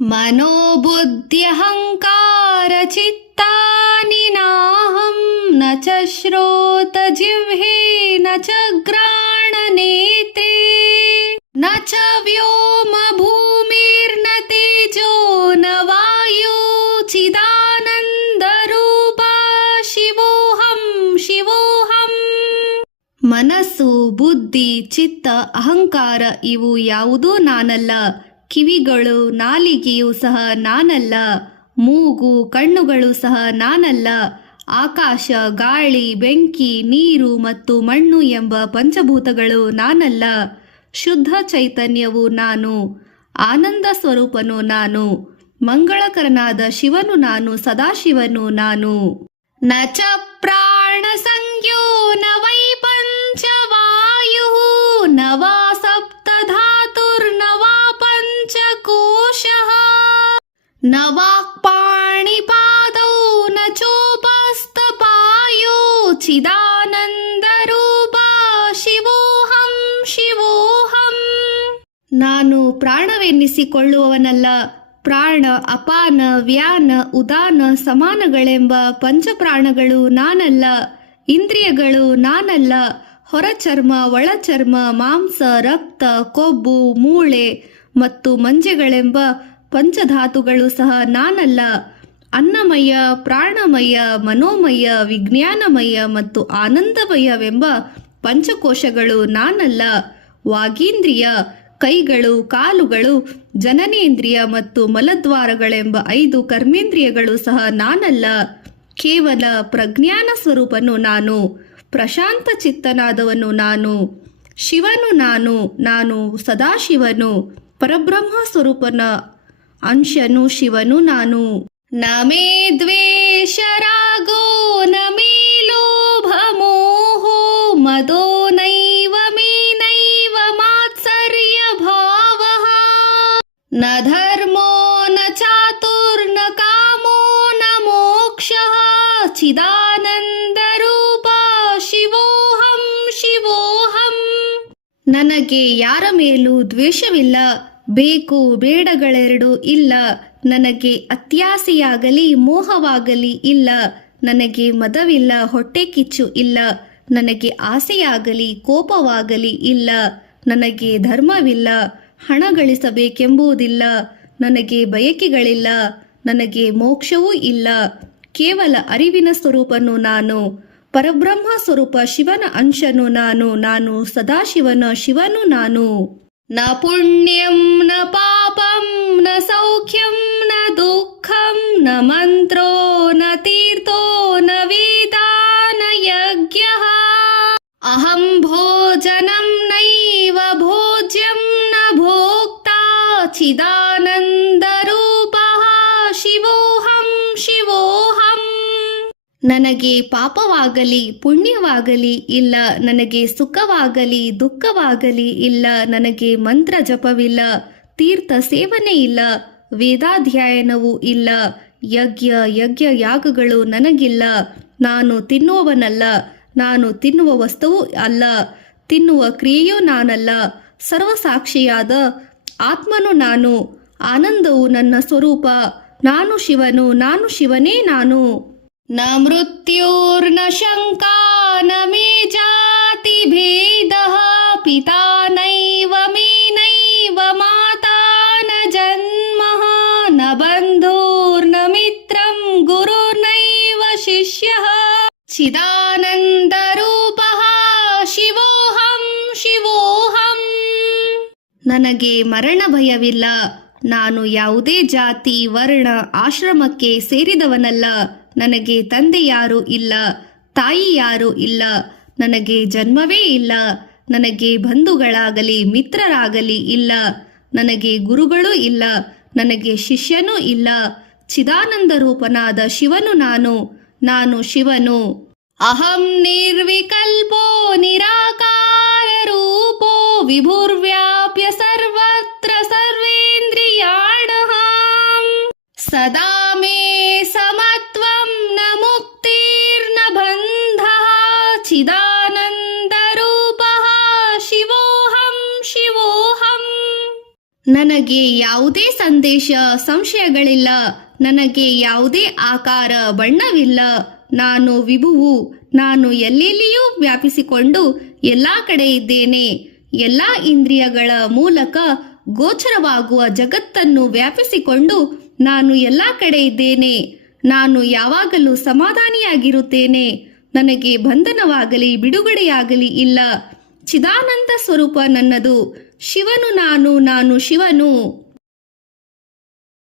मनोबुद्ध्यहङ्कारचित्तानि नाहं न च श्रोतजिह्वे न च घ्राणनेत्रे न च व्योमभूमिर्न तेजो न वायु ಚಿದಾನಂದರೂಪಾ ಶಿವೋಹಂ ಶಿವೋಹಂ. ಮನಸ್ಸು, ಬುದ್ಧಿ, ಚಿತ್ತ, ಅಹಂಕಾರ ಇವು ಯಾವುದೂ ನಾನಲ್ಲ. ಕಿವಿಗಳು, ನಾಲಿಗೆಯೂ ಸಹ ನಾನಲ್ಲ. ಮೂಗು, ಕಣ್ಣುಗಳು ಸಹ ನಾನಲ್ಲ. ಆಕಾಶ, ಗಾಳಿ, ಬೆಂಕಿ, ನೀರು ಮತ್ತು ಮಣ್ಣು ಎಂಬ ಪಂಚಭೂತಗಳು ನಾನಲ್ಲ. ಶುದ್ಧ ಚೈತನ್ಯವು ನಾನು. ಆನಂದ ಸ್ವರೂಪನು ನಾನು. ಮಂಗಳಕರನಾದ ಶಿವನು ನಾನು. ಸದಾಶಿವನು ನಾನು. ನ ಚ ಪ್ರಾಣ ಸಂಜ್ಞೋ ನ ವೈ ಪಂಚವಾಯು ನ ವಾ ಸಪ್ತಧಾತುರ್ನ ವಾ ಪಂಚಕೋಶಃ ನ ವಾಕ್ಪಾಣಿಪಾದೌ ನ ಚೋಪಸ್ಥಪಾಯೋ ಚಿದಾನಂದರೂಪಾ ಶಿವೋಹಂ ಶಿವೋಹಂ. ನಾನು ಪ್ರಾಣವೆನ್ನಿಸಿಕೊಳ್ಳುವವನಲ್ಲ. ಪ್ರಾಣ, ಅಪಾನ, ವ್ಯಾನ, ಉದಾನ, ಸಮಾನಗಳೆಂಬ ಪಂಚಪ್ರಾಣಗಳು ನಾನಲ್ಲ. ಇಂದ್ರಿಯಗಳು ನಾನಲ್ಲ. ಹೊರಚರ್ಮ, ಒಳಚರ್ಮ, ಮಾಂಸ, ರಕ್ತ, ಕೊಬ್ಬು, ಮೂಳೆ ಮತ್ತು ಮಂಜೆಗಳೆಂಬ ಪಂಚಧಾತುಗಳು ಸಹ ನಾನಲ್ಲ. ಅನ್ನಮಯ, ಪ್ರಾಣಮಯ, ಮನೋಮಯ, ವಿಜ್ಞಾನಮಯ ಮತ್ತು ಆನಂದಮಯವೆಂಬ ಪಂಚಕೋಶಗಳು ನಾನಲ್ಲ. ವಾಗೀಂದ್ರಿಯ, ಕೈಗಳು, ಕಾಲುಗಳು, ಜನನೇಂದ್ರಿಯ ಮತ್ತು ಮಲದ್ವಾರಗಳೆಂಬ 5 ಕರ್ಮೇಂದ್ರಿಯಗಳು ಸಹ ನಾನಲ್ಲ. ಕೇವಲ ಪ್ರಜ್ಞಾನ ಸ್ವರೂಪನು ನಾನು. ಪ್ರಶಾಂತ ಚಿತ್ತನಾದವನು ನಾನು. ಶಿವನು ನಾನು. ನಾನು ಸದಾಶಿವನು. ಪರಬ್ರಹ್ಮ ಸ್ವರೂಪನ ಅಂಶನು ಶಿವನು ನಾನು. ನ ಮೇ ದ್ವೇಷ ರಾಗೋ ನ ಮೇ ಲೋಭ ಮೋಹೋ ಮದೋ ನೈವ ಮೇ ನೈವ ಮಾತ್ಸರ್ಯ ಭಾವಃ ನ ಧರ್ಮೋ ನ ಚಾತುರ್ನ ಕಾಮೋ ನ ಮೋಕ್ಷಃ ಚಿದಾನಂದರೂಪಾ ಶಿವೋಹಂ ಶಿವೋಹಂ. ನನಗೆ ಯಾರ ಮೇಲೂ ದ್ವೇಷವಿಲ್ಲ. ಬೇಕು ಬೇಡಗಳೆರಡೂ ಇಲ್ಲ. ನನಗೆ ಅತ್ಯಾಸೆಯಾಗಲಿ ಮೋಹವಾಗಲಿ ಇಲ್ಲ. ನನಗೆ ಮದವಿಲ್ಲ, ಹೊಟ್ಟೆ ಕಿಚ್ಚು ಇಲ್ಲ. ನನಗೆ ಆಸೆಯಾಗಲಿ ಕೋಪವಾಗಲಿ ಇಲ್ಲ. ನನಗೆ ಧರ್ಮವಿಲ್ಲ, ಹಣ ಗಳಿಸಬೇಕೆಂಬುದಿಲ್ಲ. ನನಗೆ ಬಯಕೆಗಳಿಲ್ಲ. ನನಗೆ ಮೋಕ್ಷವೂ ಇಲ್ಲ. ಕೇವಲ ಅರಿವಿನ ಸ್ವರೂಪನು ನಾನು. ಪರಬ್ರಹ್ಮ ಸ್ವರೂಪ ಶಿವನ ಅಂಶನು ನಾನು. ನಾನು ಸದಾಶಿವನ ಶಿವನು ನಾನು. ನ ಪುಣ್ಯಂ ನ ಪಾಪಂ ನ ಸೌಖ್ಯಂ ನ ದುಃಖಂ ನ ಮಂತ್ರೋ ನ ತೀರ್ಥೋ ನ ವೇದ ನ ಯಜ್ಞಃ ಅಹಂ ಭೋಜನಂ ನೈವ ಭೋಜ್ಯಂ ನ ಭೋಕ್ತಾ ಚಿದಾನಂದರೂಪಃ ಶಿವೋಹಂ ಶಿವೋಹಂ. ನನಗೆ ಪಾಪವಾಗಲಿ ಪುಣ್ಯವಾಗಲಿ ಇಲ್ಲ. ನನಗೆ ಸುಖವಾಗಲಿ ದುಃಖವಾಗಲಿ ಇಲ್ಲ. ನನಗೆ ಮಂತ್ರ ಜಪವಿಲ್ಲ, ತೀರ್ಥ ಸೇವನೆ ಇಲ್ಲ, ವೇದಾಧ್ಯಯನವೂ ಇಲ್ಲ, ಯಜ್ಞ ಯಾಗಗಳು ನನಗಿಲ್ಲ. ನಾನು ತಿನ್ನುವವನಲ್ಲ. ನಾನು ತಿನ್ನುವ ವಸ್ತುವು ಅಲ್ಲ. ತಿನ್ನುವ ಕ್ರಿಯೆಯೂ ನಾನಲ್ಲ. ಸರ್ವಸಾಕ್ಷಿಯಾದ ಆತ್ಮನು ನಾನು. ಆನಂದವು ನನ್ನ ಸ್ವರೂಪ. ನಾನು ಶಿವನು. ನಾನು ಶಿವನೇ ನಾನು. ನ ಮೃತ್ಯುರ್ನ ಶಂಕಾ ನ ಮೇ ಜಾತಿ ಭೇದಃ ಪಿತಾ ನೈವ ಮೇ ನೈವ ಮಾತಾ ನ ಜನ್ಮಃ ನ ಬಂಧುರ್ನ ಮಿತ್ರಂ ಗುರುರ್ನೈವ ಶಿಷ್ಯಃ ಚಿದಾನಂದರೂಪಃ ಶಿವೋಹಂ ಶಿವೋಹಂ. ನನಗೆ ಮರಣ ಭಯವಿಲ್ಲ. ನಾನು ಯಾವುದೇ ಜಾತಿ, ವರ್ಣ, ಆಶ್ರಮಕ್ಕೆ ಸೇರಿದವನಲ್ಲ. ನನಗೆ ತಂದೆ ಯಾರೂ ಇಲ್ಲ, ತಾಯಿ ಯಾರೂ ಇಲ್ಲ. ನನಗೆ ಜನ್ಮವೇ ಇಲ್ಲ. ನನಗೆ ಬಂಧುಗಳಾಗಲಿ ಮಿತ್ರರಾಗಲಿ ಇಲ್ಲ. ನನಗೆ ಗುರುಗಳೂ ಇಲ್ಲ. ನನಗೆ ಶಿಷ್ಯನೂ ಇಲ್ಲ. ಚಿದಾನಂದ ರೂಪನಾದ ಶಿವನು ನಾನು. ನಾನು ಶಿವನು. ಅಹಂ ನಿರ್ವಿಕಲ್ಪೋ ನಿರಾಕಾರ ರೂಪೋ ವಿಭುರ್ವ್ಯಾಪ್ಯ ಸರ್ವತ್ರ ಸರ್ವೇಂದ್ರಿಯಾಣಃ ಸದಾ ಮೇ ಸಮತ್ವಂ ನ ಮುಕ್ತಿರ್ನ ಬಂಧಃ ಚಿದಾನಂದರೂಪಃ ಶಿವೋಹಂ ಶಿವೋಹಂ. ನನಗೆ ಯಾವುದೇ ಸಂದೇಶ ಸಂಶಯಗಳಿಲ್ಲ. ನನಗೆ ಯಾವುದೇ ಆಕಾರ ಬಣ್ಣವಿಲ್ಲ. ನಾನು ವಿಭುವು. ನಾನು ಎಲ್ಲೆಲ್ಲಿಯೂ ವ್ಯಾಪಿಸಿಕೊಂಡು ಎಲ್ಲ ಕಡೆ ಇದ್ದೇನೆ. ಎಲ್ಲ ಇಂದ್ರಿಯಗಳ ಮೂಲಕ ಗೋಚರವಾಗುವ ಜಗತ್ತನ್ನು ವ್ಯಾಪಿಸಿಕೊಂಡು ನಾನು ಎಲ್ಲ ಕಡೆ ಇದ್ದೇನೆ. ನಾನು ಯಾವಾಗಲೂ ಸಮಾಧಾನಿಯಾಗಿರುತ್ತೇನೆ. ನನಗೆ ಬಂಧನವಾಗಲಿ ಬಿಡುಗಡೆಯಾಗಲಿ ಇಲ್ಲ. ಚಿದಾನಂದ ಸ್ವರೂಪ ನನ್ನದು. ಶಿವನು ನಾನು, ನಾನು ಶಿವನು.